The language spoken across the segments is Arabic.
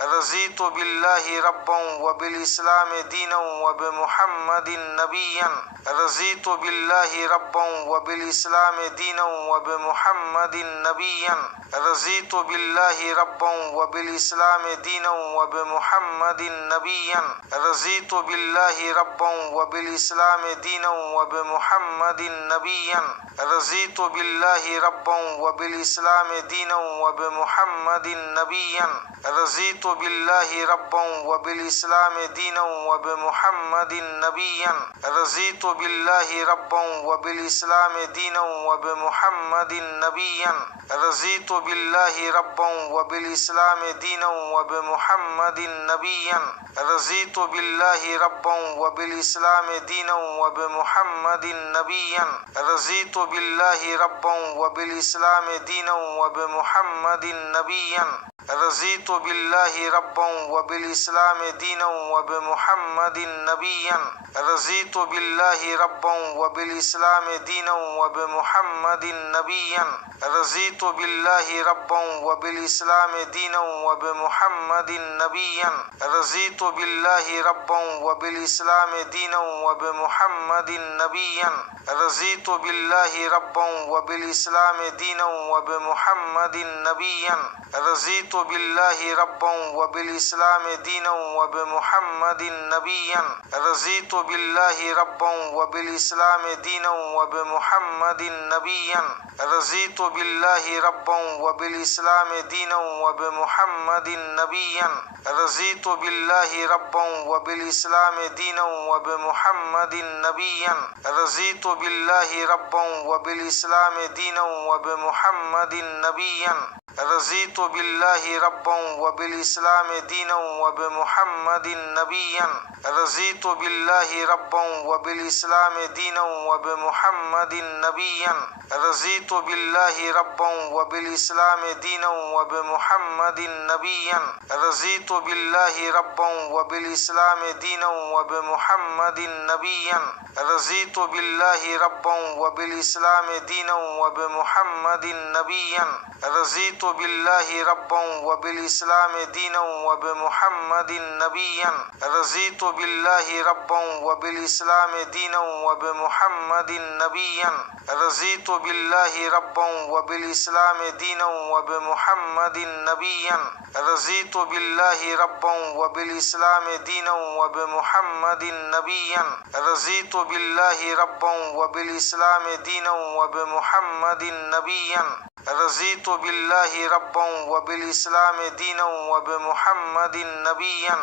رضيت بالله ربا وبالإسلام دينا وبمحمد نبيا رضيت بالله ربا وبالإسلام دينا وبمحمد نبيا رضيت بالله ربا وبالإسلام دينا وبمحمد نبيا رضيت بالله ربا وبالإسلام دينا وبمحمد نبيا رضيت بالله ربا وبالإسلام دينا وبمحمد نبيا رضيت بالله ربا وبالإسلام دينا وبمحمد نبيا رضيت بالله ربا وبالإسلام دينا وبمحمد نبيا رضيت بالله ربا وبالإسلام دينا وبمحمد نبيا رضيت بالله ربا وبالإسلام دينا وبمحمد نبيا رضيت بالله ربا وبالإسلام دينا وبمحمد نبيا رضيت بالله ربا وبالإسلام دينا وبمحمد نبيا رضيت بالله ربا وبالإسلام دينا وبمحمد نبيا رضيت بالله ربا وبالإسلام دينا وبمحمد نبيا رضيت بالله ربا وبالإسلام دينا وبمحمد نبيا رضيت بالله ربا وبالإسلام دينا وبمحمد نبيا رضيت بالله ربا وبالإسلام دينا وبمحمد نبيا رضيت بالله ربا وبالإسلام دينا وبمحمد نبيا رضيت بالله ربا وبالإسلام دينا وبمحمد نبيا رضيت بالله ربا وبالإسلام دينا وبمحمد نبيا رضيت بالله ربا وبالإسلام دينا وبمحمد نبيا رضيت بالله ربا وبالإسلام دينا وبمحمد نبيا رضيت بالله ربا وبالإسلام دينا وبمحمد نبيا رضيت بالله ربا وبالإسلام دينا وبمحمد نبيا رضيت بالله ربا وبالإسلام دينا وبمحمد نبيا رضيت بالله ربا وبالإسلام دينا وبمحمد نبيا رضيت بالله ربا وبالإسلام دينا وبمحمد نبيا رضيت بالله ربا وبالإسلام دينا وبمحمد نبيا رضيت بالله ربا وبالإسلام دينا وبمحمد نبيا رضيت بالله ربا وبالإسلام دينا وبمحمد نبيا رضيت بالله ربا وبالإسلام دينا وبمحمد نبيا رضيت بالله ربا وبالإسلام دينا وبمحمد نبيا رضيت بالله ربا وبالإسلام دينا وبمحمد نبيا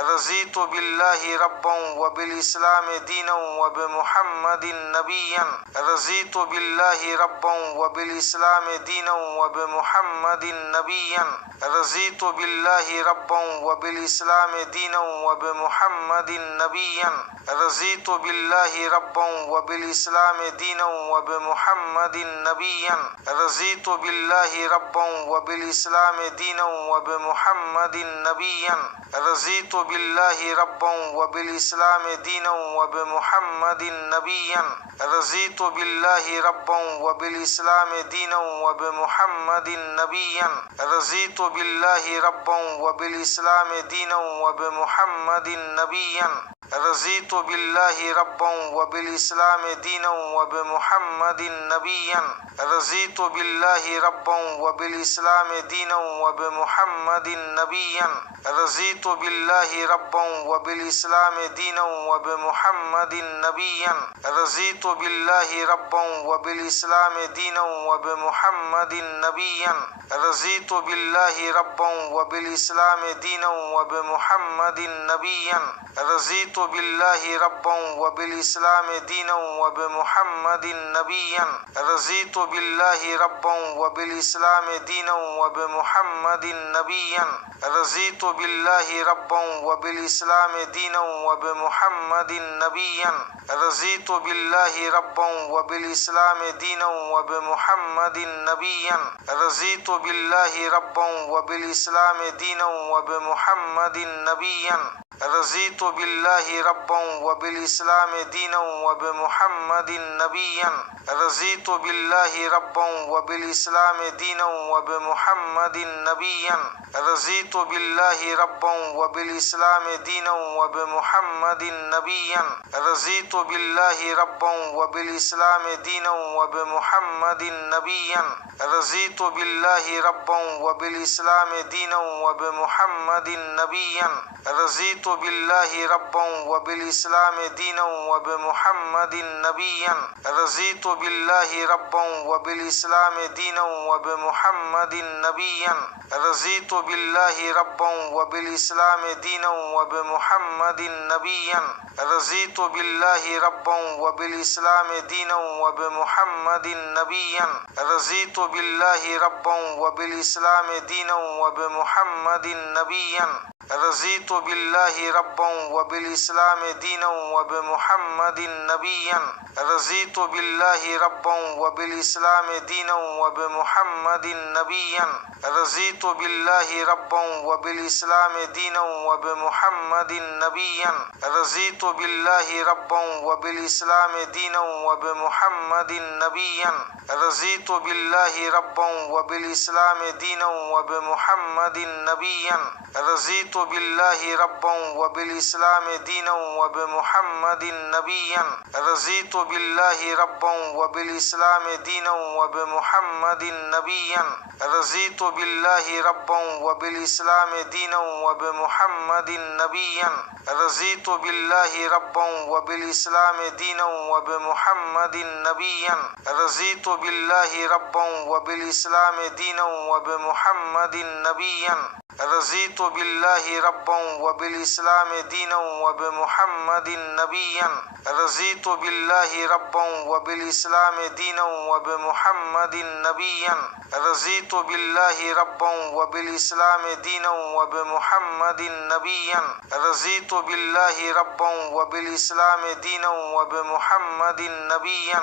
رضيت بالله ربا وبالإسلام دينا وبمحمد نبيا رضيت بالله ربا وبالإسلام دينا وبمحمد نبيا رضيت بالله ربا وبالإسلام دينا وبمحمد نبيا رضيت بالله ربا وبالإسلام دينا وبمحمد نبيا رضيت بالله ربا وبالإسلام دينا وبمحمد نبيا رضيت بالله ربا وبالإسلام دينا وبمحمد نبيا رضيت بالله ربا وبالإسلام دينا وبمحمد نبيا رضيت بالله ربا وبالإسلام دينا وبمحمد نبيا رضيت بالله ربا وبالإسلام دينا وبمحمد نبيا رضيت بالله ربا وبالإسلام دينا وبمحمد نبيا رضيت بالله ربا وبالإسلام دينا وبمحمد نبيا رضيت بالله ربا وبالإسلام دينا وبمحمد نبيا رضيت بالله ربا وبالإسلام دينا وبمحمد نبيا رضيت بالله ربا وبالإسلام دينا وبمحمد نبيا رضيت بالله ربا وبالإسلام دينا وبمحمد نبيا رضيت بالله ربا وبالإسلام دينا وبمحمد نبيا رضيت بالله ربا وبالإسلام دينا وبمحمد نبيا رضيت بالله ربا وبالإسلام دينا وبمحمد نبيا رضيت بالله بالله ربا وبالإسلام دينا وبمحمد نبيا رضيت بالله ربا وبالإسلام دينا وبمحمد نبيا رضيت بالله ربا وبالإسلام دينا وبمحمد نبيا رضيت بالله ربا وبالإسلام دينا وبمحمد نبيا رضيت بالله ربا وبالإسلام دينا وبمحمد نبيا رضيت بالله ربا وبالإسلام دينا وبمحمد نبيا رضيت بالله ربا وبالإسلام دينا وبمحمد نبيا رضيت بالله ربا وبالإسلام دينا وبمحمد نبيا رضيت بالله ربا وبالإسلام دينا وبمحمد نبيا رضيت بالله ربا وبالإسلام دينا وبمحمد نبيا رضيت بالله ربا وبالإسلام دينا وبمحمد نبيا رضيت بالله ربا وبالإسلام دينا وبمحمد نبيا رضيت بالله ربا وبالإسلام دينا وبمحمد نبيا رضيت بالله ربا وبالإسلام دينا وبمحمد نبيا رضيت بالله ربا وبالإسلام دينا وبمحمد نبيا رضيت بالله ربا وبالإسلام دينا وبمحمد نبيا رضيت بالله ربا وبالإسلام دينا وبمحمد نبيا رضيت بالله ربا وبالإسلام دينا وبمحمد نبيا رضيت بالله ربا وبالإسلام دينا وبمحمد نبيا رضيت بالله ربا وبالإسلام دينا وبمحمد نبيا رضيت بالله ربا وبالإسلام دينا وبمحمد نبيا رضيت بالله ربا وبالإسلام دينا وبمحمد نبيا رضيت بالله ربا وبالإسلام دينا وبمحمد نبيا رضيت بالله ربا وبالإسلام دينا وبمحمد نبيا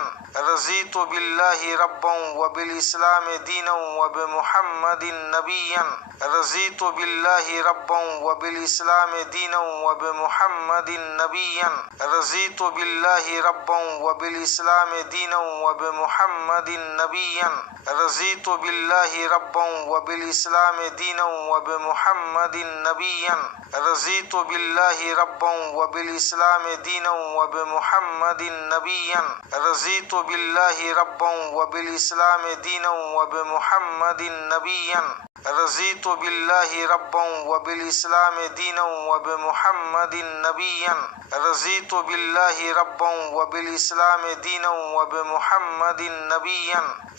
رضيت بالله ربا وبالإسلام دينا وبمحمد نبيا رضيت بالله ربا وبالإسلام دينا وبمحمد نبيا رضيت بالله ربا وبالإسلام دينا وبمحمد نبيا رضيت بالله ربا وبالإسلام دينا وبمحمد نبيا رضيت بالله ربا وبالإسلام دينا وبمحمد نبيا رضيت بالله ربا وبالإسلام دينا وبمحمد نبيا رضيت بالله ربا وبالإسلام دينا وبمحمد نبيا رضيت بالله ربا وبالإسلام دينا وبمحمد نبيا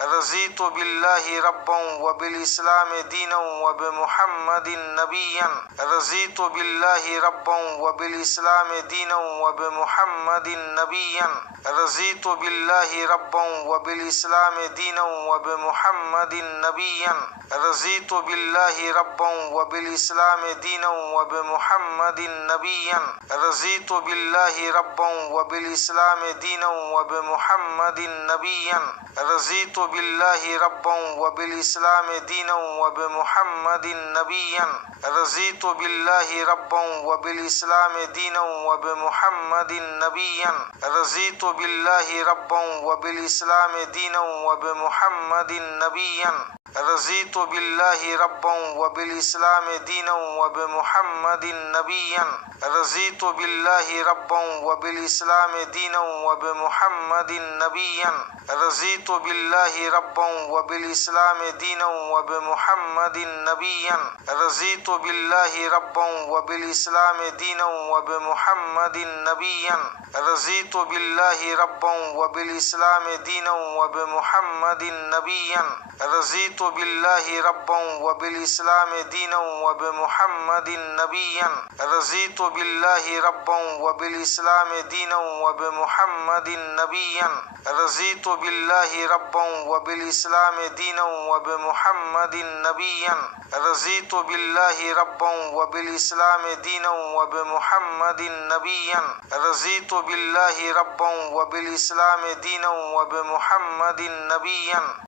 رضيت بالله ربا وبالإسلام دينا وبمحمد نبيا رضيت بالله ربا وبالإسلام دينا وبمحمد نبيا رضيت بالله ربا وبالإسلام دينا وبمحمد نبيا رضيت بالله ربا وبالإسلام دينا وبمحمد نبيا رضيت بالله ربا وبالإسلام دينا وبمحمد نبيا رضيت بالله ربا وبالإسلام دينا وبمحمد نبيا رضيت بالله ربا وبالإسلام دينا وبمحمد نبيا رضيت بالله ربا وبالإسلام دينا وبمحمد نبيا رضيت بالله ربا وبالإسلام دينا وبمحمد نبيا رضيت بالله ربا وبالإسلام دينا وبمحمد نبيا رضيت بالله ربا وبالإسلام دينا وبمحمد نبيا رضيت بالله ربا وبالإسلام دينا وبمحمد نبيا رضيت بالله ربا وبالإسلام دينا وبمحمد نبيا رضيت بالله ربا وبالإسلام دينا وبمحمد نبيا رضيت بالله ربا وبالإسلام دينا وبمحمد نبيا رضيت بالله ربا وبالإسلام دينا وبمحمد نبيا رضيت بالله ربا وبالإسلام دينا وبمحمد نبيا رضيت بالله ربا وبالإسلام دينا وبمحمد نبيا